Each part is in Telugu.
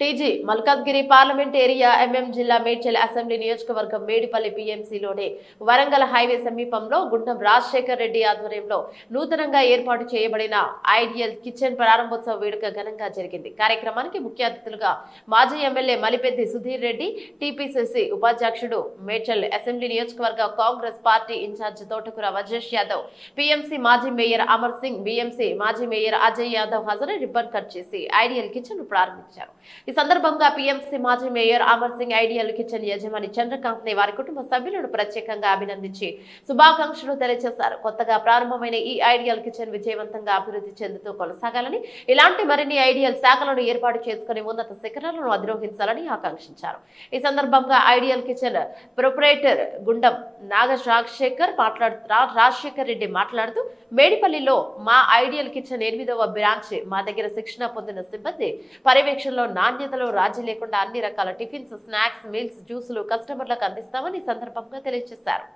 TG Malkajgiri parliament area MM జిల్లా మేడ్చల్ అసెంబ్లీ నియోజకవర్గం మేడిపల్లి పీఎంసీలోని వరంగల్ హైవే సమీపంలో గుండం రాజశేఖర్ రెడ్డి ఆధ్వర్యంలో నూతనంగా ఏర్పాటు చేయబడిన ఐడియల్ కిచెన్ ప్రారంభోత్సవ వేడుక ఘనంగా జరిగింది. కార్యక్రమానికి ముఖ్య అతిథులుగా మాజీ ఎమ్మెల్యే మలిపెద్ది సుధీర్ రెడ్డి టీపీసీసీ ఉపాధ్యక్షుడు మేడ్చల్ అసెంబ్లీ నియోజకవర్గ Congress party incharge Thotakura Vajesh Yadav PMC మాజీ మేయర్ అమర్ సింగ్ బీఎంసీ మాజీ మేయర్ అజయ్ యాదవ్ హాజరై రిబ్బన్ కట్ చేసి ఐడియల్ కిచెన్ ప్రారంభించారు. ఈ సందర్భంగా పిఎంసీ మాజీ mayor Amar Singh ideal kitchen యజమాని చంద్రకాంత్ని వారి కుటుంబ సభ్యులను ప్రత్యేకంగా అభినందించి శుభాకాంక్షలు తెలియజేశారు. కొత్తగా ప్రారంభమైన ఈ ఐడియల్ కిచెన్ విజయవంతంగా అభివృద్ధి చెందుతూ కొనసాగాలని ఇలాంటి మరిన్ని ఐడియల్ శాఖలను ఏర్పాటు చేసుకుని ఉన్నత శిఖరాలను అధిరోహించాలని ఆకాంక్షించారు. ఈ సందర్భంగా ideal kitchen proprietor Gundam Naga Rajasekhar మాట్లాడుతూ రాజశేఖర్ రెడ్డి మాట్లాడుతూ మేడిపల్లిలో మా ఐడియల్ కిచెన్ ఎనిమిదవ బ్రాంచ్ మా దగ్గర శిక్షణ పొందిన సిబ్బంది పర్యవేక్షణలో నాణ్యతలో రాజీ లేకుండా అన్ని రకాల టిఫిన్స్ స్నాక్స్ మీల్స్ జ్యూసులు కస్టమర్లకు అందిస్తామని సందర్భంగా తెలియజేశారు.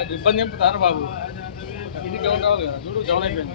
అది ఇబ్బంది నింపుతారు బాబు. ఇది గౌన్ కావాలి కదా? చూడు గౌన్ అయిపోయింది.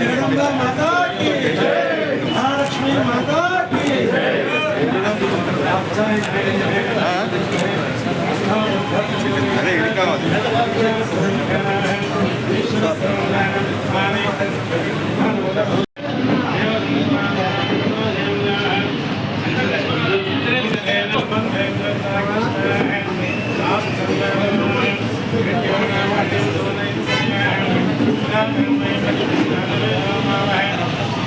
జగదంబ మాతా మహాలక్ష్మి మాతా అరే ఇది కావాలి.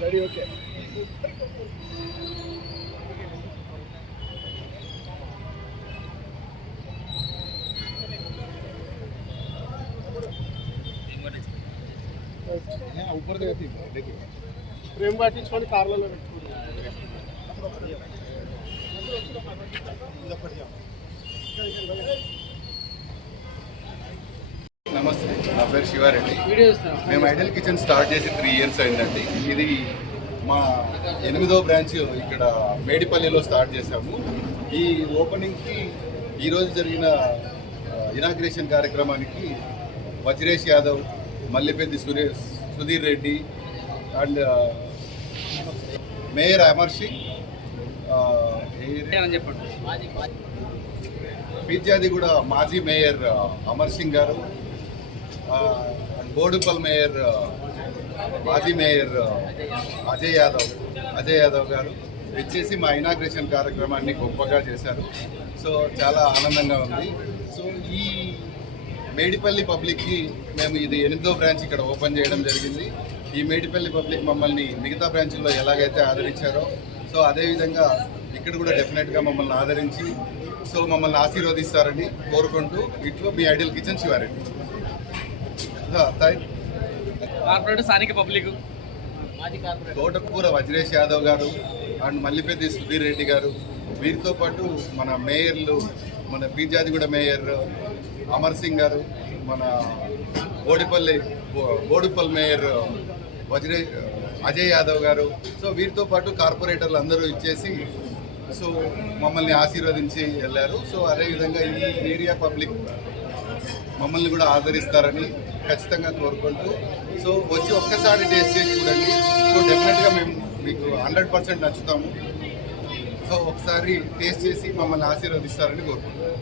ready, okay. ऊपर देखिए फ्रेम का अटैच वाली कार लो बैठ నమస్తే. నా పేరు శివారెడ్డి. మేము ఐడల్ కిచెన్ స్టార్ట్ చేసి త్రీ ఇయర్స్ అయిందండి. ఇది మా ఎనిమిదో బ్రాంచ్ ఇక్కడ మేడిపల్లిలో స్టార్ట్ చేశాము. ఈ ఓపెనింగ్కి ఈరోజు జరిగిన ఇనాగ్రేషన్ కార్యక్రమానికి వజ్రేష్ యాదవ్ మల్లిపెద్ది సురేష్ సుధీర్ రెడ్డి అండ్ మేయర్ అమర్ సింగ్ చెప్పండి? పిజ్జాది కూడా మాజీ మేయర్ అమర్ సింగ్ గారు బోడుపల్ మేయర్ మాజీ మేయర్ అజయ్ యాదవ్. అజయ్ యాదవ్ గారు వచ్చేసి మా ఇనాగ్రేషన్ కార్యక్రమాన్ని గొప్పగా చేశారు. సో చాలా ఆనందంగా ఉంది. సో ఈ మేడిపల్లి పబ్లిక్కి మేము ఇది ఎనిమిదో బ్రాంచ్ ఇక్కడ ఓపెన్ చేయడం జరిగింది. ఈ మేడిపల్లి పబ్లిక్ మమ్మల్ని మిగతా బ్రాంచ్ల్లో ఎలాగైతే ఆదరించారో సో అదేవిధంగా ఇక్కడ కూడా డెఫినెట్గా మమ్మల్ని ఆదరించి సో మమ్మల్ని ఆశీర్వదిస్తారని కోరుకుంటూ ఇట్లో మీ ఐడియల్ కిచెన్ శివారెడ్డి. కార్పొరేట్ స్థానిక పబ్లిక్. తోటకూర వజ్రేష్ యాదవ్ గారు అండ్ మల్లిపెద్ది సుధీర్ రెడ్డి గారు. వీరితో పాటు మన మేయర్లు మన పీజాదిగూడ మేయర్ అమర్ సింగ్ గారు మన బోడిపల్లి బో- బోడుపల్ మేయర్ వజ్రే అజయ్ యాదవ్ గారు. సో వీరితో పాటు కార్పొరేటర్లు అందరూ ఇచ్చేసి సో మమ్మల్ని ఆశీర్వదించి వెళ్ళారు. సో అదేవిధంగా ఈ ఏరియా పబ్లిక్ మమ్మల్ని కూడా ఆదరిస్తారని ఖచ్చితంగా కోరుకుంటూ. సో వచ్చి ఒక్కసారి టేస్ట్ చేసి చూడండి. సో డెఫినెట్గా మేము మీకు హండ్రెడ్ పర్సెంట్ నచ్చుతాము. సో ఒకసారి టేస్ట్ చేసి మమ్మల్ని ఆశీర్వదిస్తారని కోరుకుంటున్నాం.